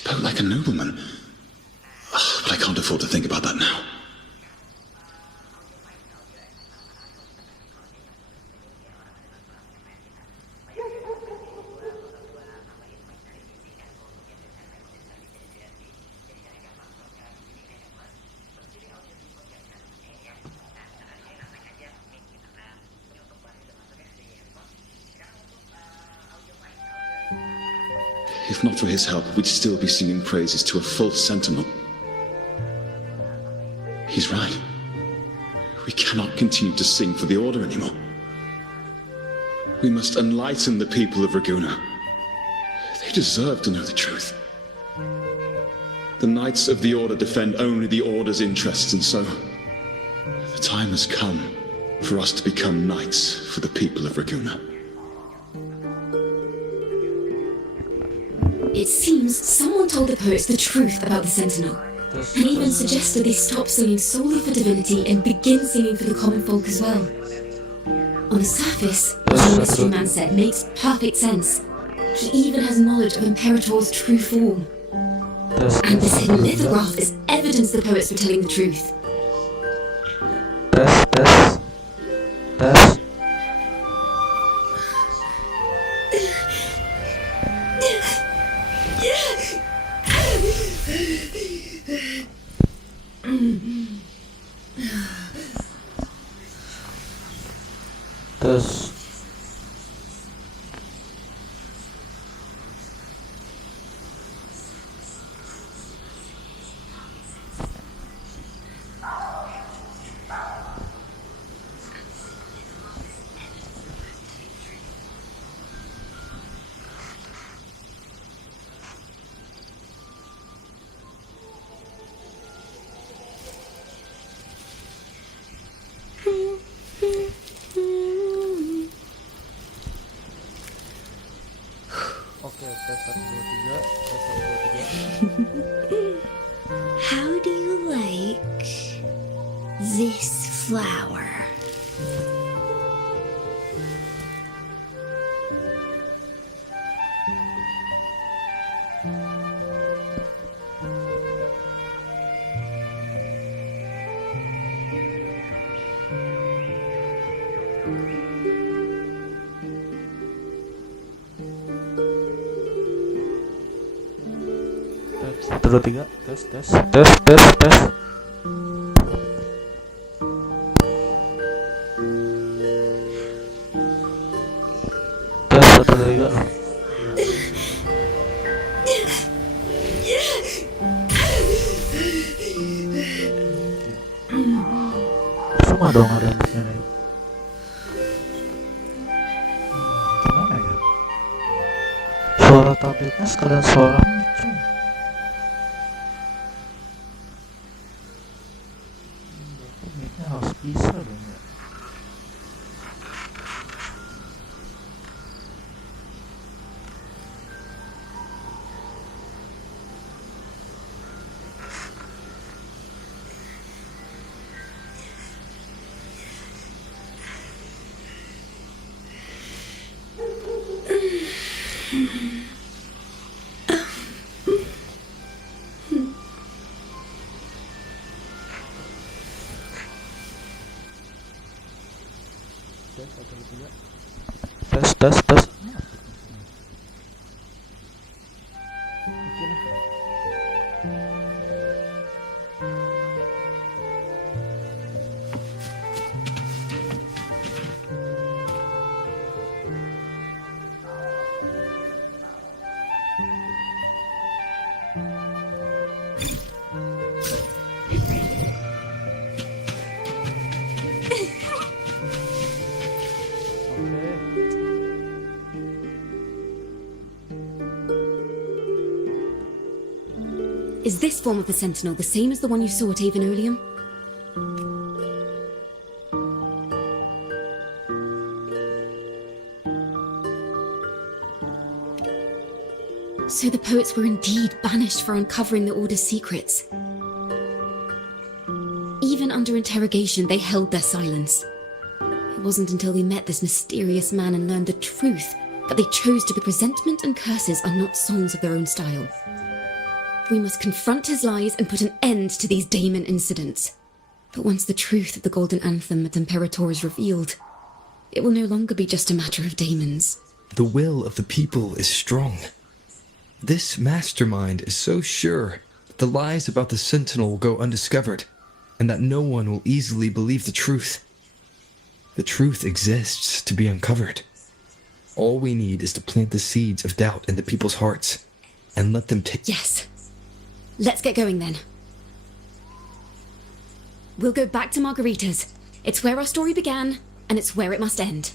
spoke like a nobleman. But I can't afford to think about that now. If not for his help, we'd still be singing praises to a false sentinel. He's right. We cannot continue to sing for the Order anymore. We must enlighten the people of Raguna. They deserve to know the truth. The Knights of the Order defend only the Order's interests, and so the time has come for us to become knights for the people of Raguna. It seems someone told the poets the truth about the Sentinel, and even suggested they stop singing solely for divinity and begin singing for the common folk as well. On the surface, what the mystery man said makes perfect sense. He even has knowledge of Imperator's true form. And this hidden lithograph is evidence the poets were telling the truth. How do you like this flower? Satu dua tiga tes tes tes tes tes. Tes satu dua tiga. Semua dong ada yang nih. Gimana ya? Suara tabletnya sekalian suara micin. Harus bisa dong ya. Tes tes tes. Is this form of the Sentinel the same as the one you saw at Avenolium? So the poets were indeed banished for uncovering the Order's secrets. Even under interrogation, they held their silence. It wasn't until they met this mysterious man and learned the truth that they chose to be resentment and curses are not songs of their own style. We must confront his lies and put an end to these daemon incidents. But once the truth of the Golden Anthem at Imperator is revealed, it will no longer be just a matter of daemons. The will of the people is strong. This mastermind is so sure that the lies about the Sentinel will go undiscovered, and that no one will easily believe the truth. The truth exists to be uncovered. All we need is to plant the seeds of doubt in the people's hearts, and let them take... Yes. Let's get going then. We'll go back to Margarita's. It's where our story began, and it's where it must end.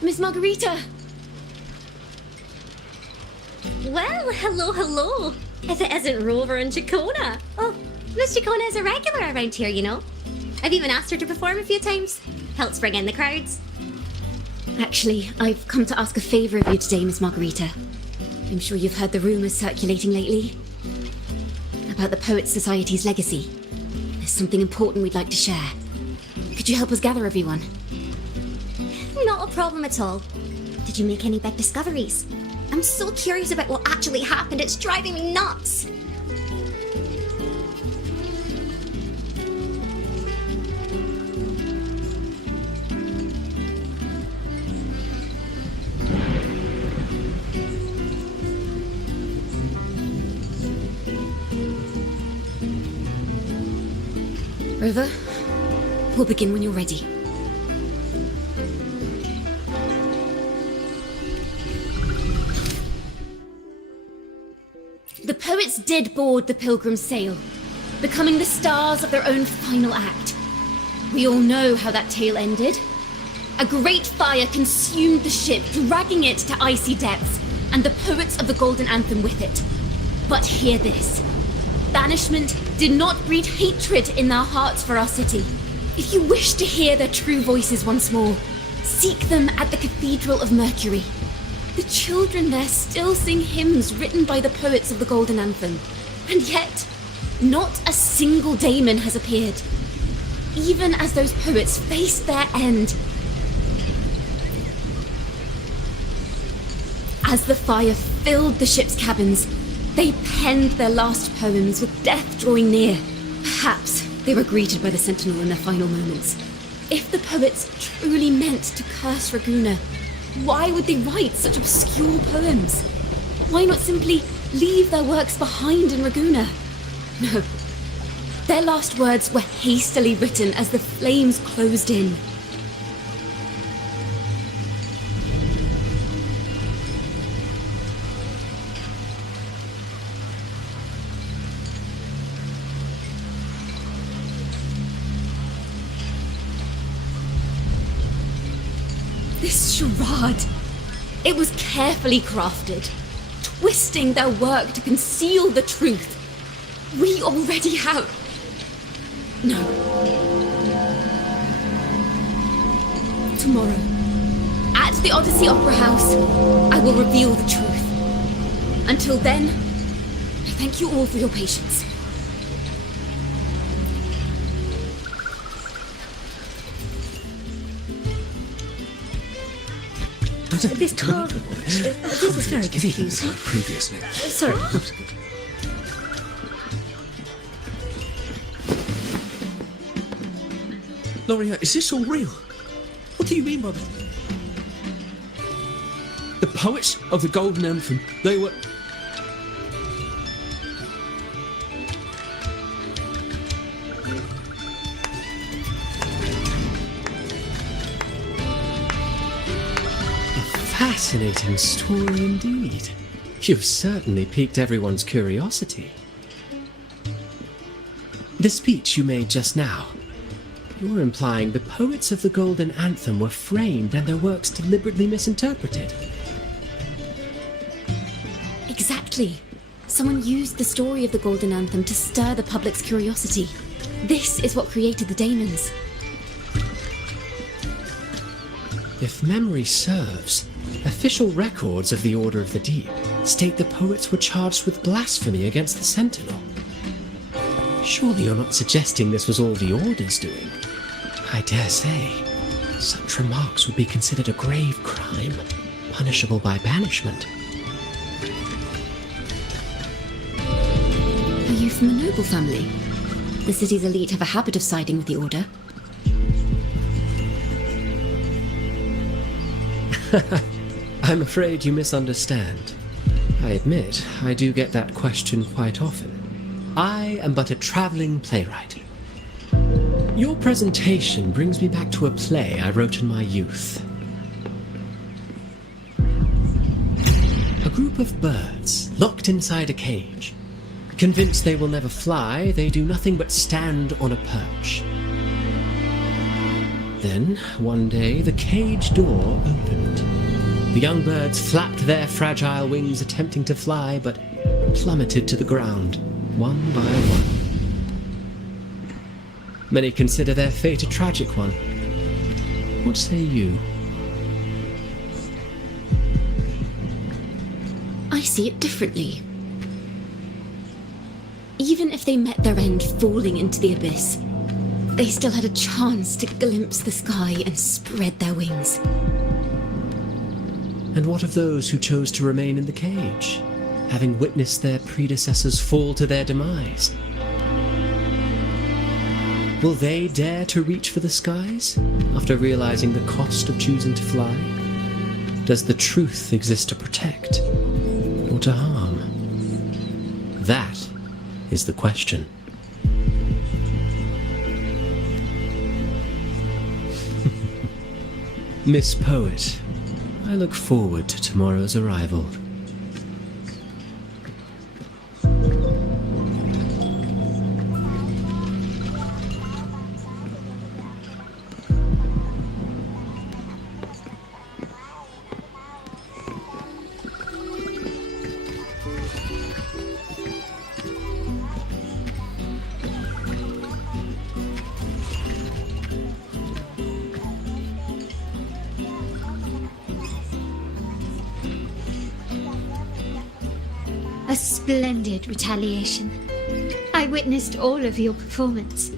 Miss Margarita! Well, hello. If it isn't Rover and Chacona. Oh, Miss Chacona is a regular around here, you know. I've even asked her to perform a few times. Helps bring in the crowds. Actually, I've come to ask a favour of you today, Miss Margarita. I'm sure you've heard the rumours circulating lately about the Poets Society's legacy. There's something important we'd like to share. Could you help us gather everyone? Not a problem at all. Did you make any big discoveries? I'm so curious about what actually happened. It's driving me nuts. Rover, we'll begin when you're ready. The poets did board the Pilgrim's sail, becoming the stars of their own final act. We all know how that tale ended. A great fire consumed the ship, dragging it to icy depths, and the poets of the Golden Anthem with it. But hear this. Banishment did not breed hatred in their hearts for our city. If you wish to hear their true voices once more, seek them at the Cathedral of Mercury. The children there still sing hymns written by the poets of the Golden Anthem. And yet, not a single daemon has appeared. Even as those poets faced their end. As the fire filled the ship's cabins, they penned their last poems with death drawing near. Perhaps they were greeted by the Sentinel in their final moments. If the poets truly meant to curse Raguna, why would they write such obscure poems? Why not simply leave their works behind in Raguna? No. Their last words were hastily written as the flames closed in. This charade, it was carefully crafted, twisting their work to conceal the truth. We already have... No. Tomorrow, at the Odyssey Opera House, I will reveal the truth. Until then, I thank you all for your patience. This 12... this is very confusing. Previously. Sorry. Loria, is this all real? What do you mean by that? The poets of the Golden Anthem, they were... Fascinating story indeed. You've certainly piqued everyone's curiosity. The speech you made just now, You're implying the poets of the Golden Anthem were framed and their works deliberately misinterpreted. Exactly. Someone used the story of the Golden Anthem to stir the public's curiosity. This is what created the daemons. If memory serves, official records of the Order of the Deep state the poets were charged with blasphemy against the Sentinel. Surely you're not suggesting this was all the Order's doing? I dare say, such remarks would be considered a grave crime, punishable by banishment. Are you from a noble family? The city's elite have a habit of siding with the Order. I'm afraid you misunderstand. I admit, I do get that question quite often. I am but a traveling playwright. Your presentation brings me back to a play I wrote in my youth. A group of birds, locked inside a cage. Convinced they will never fly, they do nothing but stand on a perch. Then, one day, the cage door opened. The young birds flapped their fragile wings, attempting to fly, but plummeted to the ground, one by one. Many consider their fate a tragic one. What say you? I see it differently. Even if they met their end falling into the abyss, they still had a chance to glimpse the sky and spread their wings. And what of those who chose to remain in the cage, having witnessed their predecessors fall to their demise? Will they dare to reach for the skies after realizing the cost of choosing to fly? Does the truth exist to protect or to harm? That is the question. Miss Poet, I look forward to tomorrow's arrival. A splendid retaliation. I witnessed all of your performance.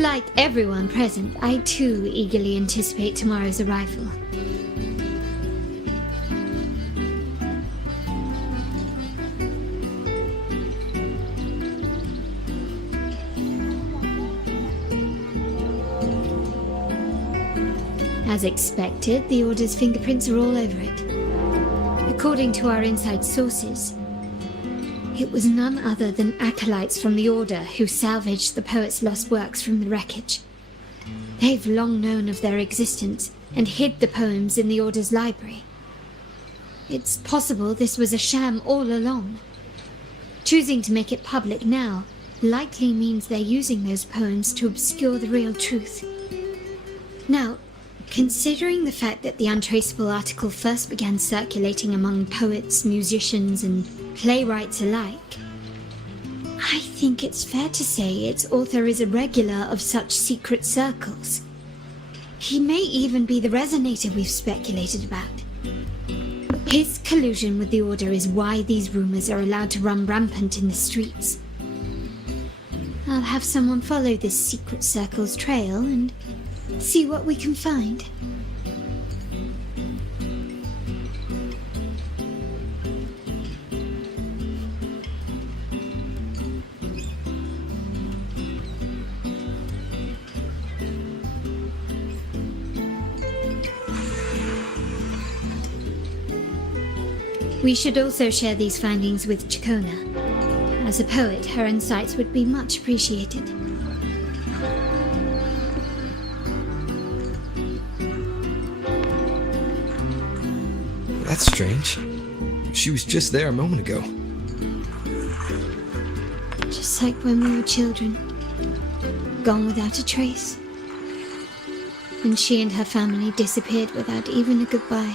Like everyone present, I too eagerly anticipate tomorrow's arrival. As expected, the Order's fingerprints are all over it. According to our inside sources, it was none other than acolytes from the Order who salvaged the poet's lost works from the wreckage. They've long known of their existence and hid the poems in the Order's library. It's possible this was a sham all along. Choosing to make it public now likely means they're using those poems to obscure the real truth. Now, considering the fact that the untraceable article first began circulating among poets, musicians, and playwrights alike, I think it's fair to say its author is a regular of such secret circles. He may even be the resonator we've speculated about. His collusion with the Order is why these rumors are allowed to run rampant in the streets. I'll have someone follow this secret circle's trail and see what we can find. We should also share these findings with Chacona. As a poet, her insights would be much appreciated. That's strange. She was just there a moment ago. Just like when we were children. gone without a trace. And she and her family disappeared without even a goodbye.